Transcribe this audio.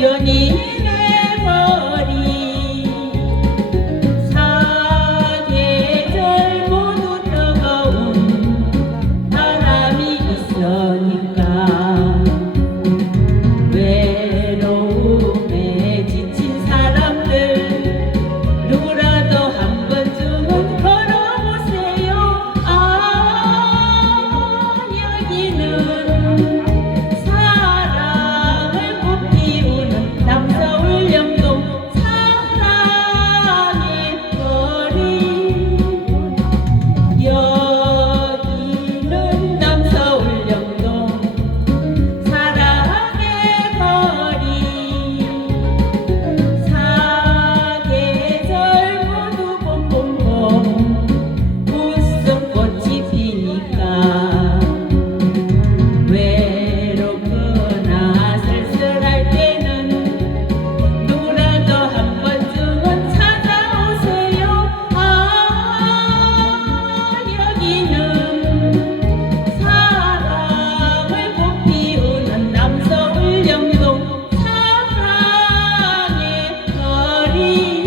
연인의 머리. 사계절 모두 뜨거운 바람이 있으니까. 외로움에 지친 사람들 누구라도 한 번쯤은 걸어보세요. 아 여기는 You.